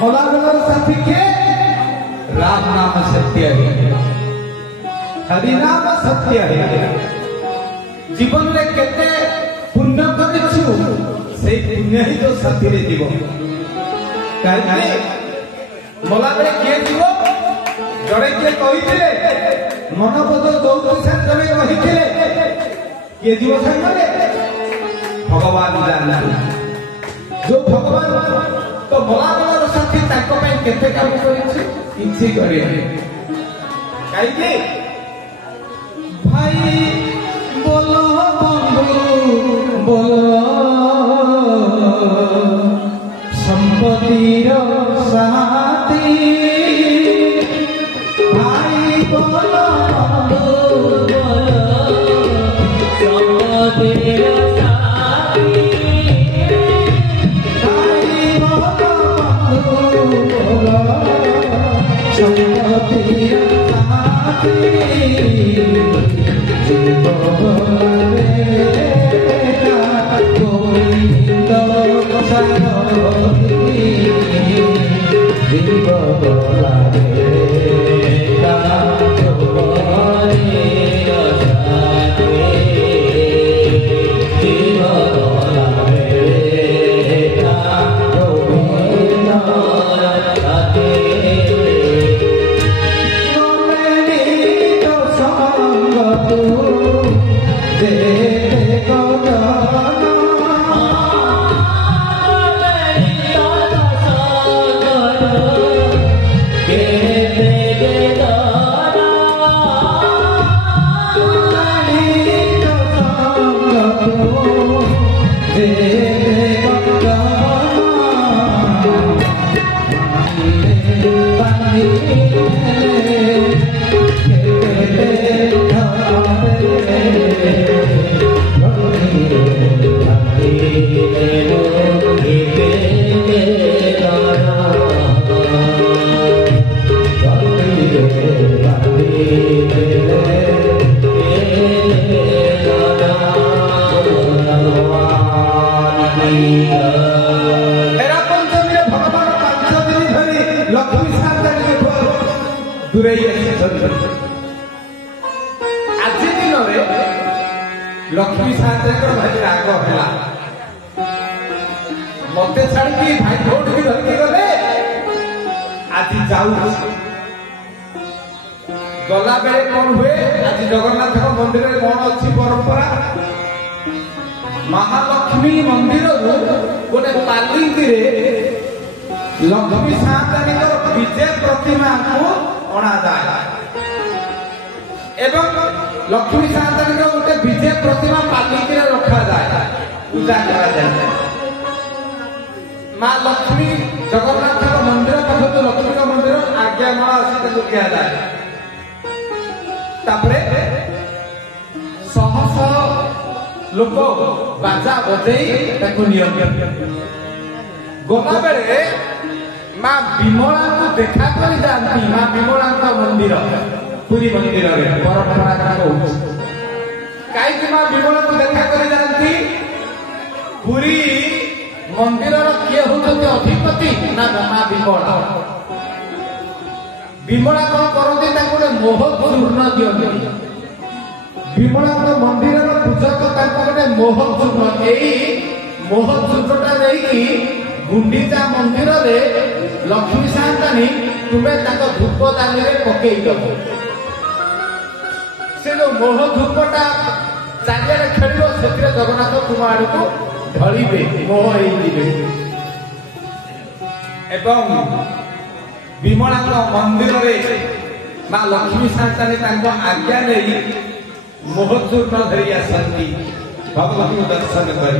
मलागलर साथी के राम नाम सत्य है, हरि नाम सत्य है। जीवन में केते पुण्य करिछु से पुण्य ही तो साथी रे जीव काहे मलागले के जीव जड़े के कहिथिले मनपद दौड़ से जड़े कहिथिले के जीव संगले भगवान जाना जो भगवान तो मलागलर साथी ताको पे केते काम करिछु किछि करे काहे के भाई बोलो बंधु बोलो संपत्तिर साथी भाई बोलो बंधु बोलो संपत्तिर लक्ष्मी साथ भाई राग है मत छाड़ी भाई भोट भी धरके गले आज जाऊ गला बेले कौन हुए आज जगन्नाथ मंदिर में कौन अच्छी परंपरा महालक्ष्मी मंदिर गोटे पालिंकी लक्ष्मी साथी विजय प्रतिमा को अणा जाए एवं लक्ष्मी साथी गोटे विजय प्रतिमा पालिकी रखा जाए पूजा करा जाए माँ लक्ष्मी जगन्नाथ मंदिर पाखु लक्ष्मी मंदिर आज्ञा माला आसी दिया जाए शह शह लोक बाजा बजई गला बेले माँ विमला को देखा कर जाती माँ विमला मंदिर पुरी मंदिर में परंपरा कहीं माँ विमला को देखा कर जाती पुरी मंदिर किए होते अधिपति ना माँ विमला विमला कौन करते गोटे मोह चूर्ण दिखती विमला मंदिर पूजक गोटे मोह चूर्ण यही मोह चूर्णटा नहीं गुंडीचा मंदिर रे लक्ष्मी सान्तानी तुम्हें धूप दानी पकईदब से जो मोह धूपटा चारियारे खेल से जगन्नाथ तुम आड़ को ढलिबे मोह एवं विमला मंदिर रे माँ लक्ष्मी सान्तानी आज्ञा नहीं मोह चूर्ण धरी आसती भगवती दर्शन कर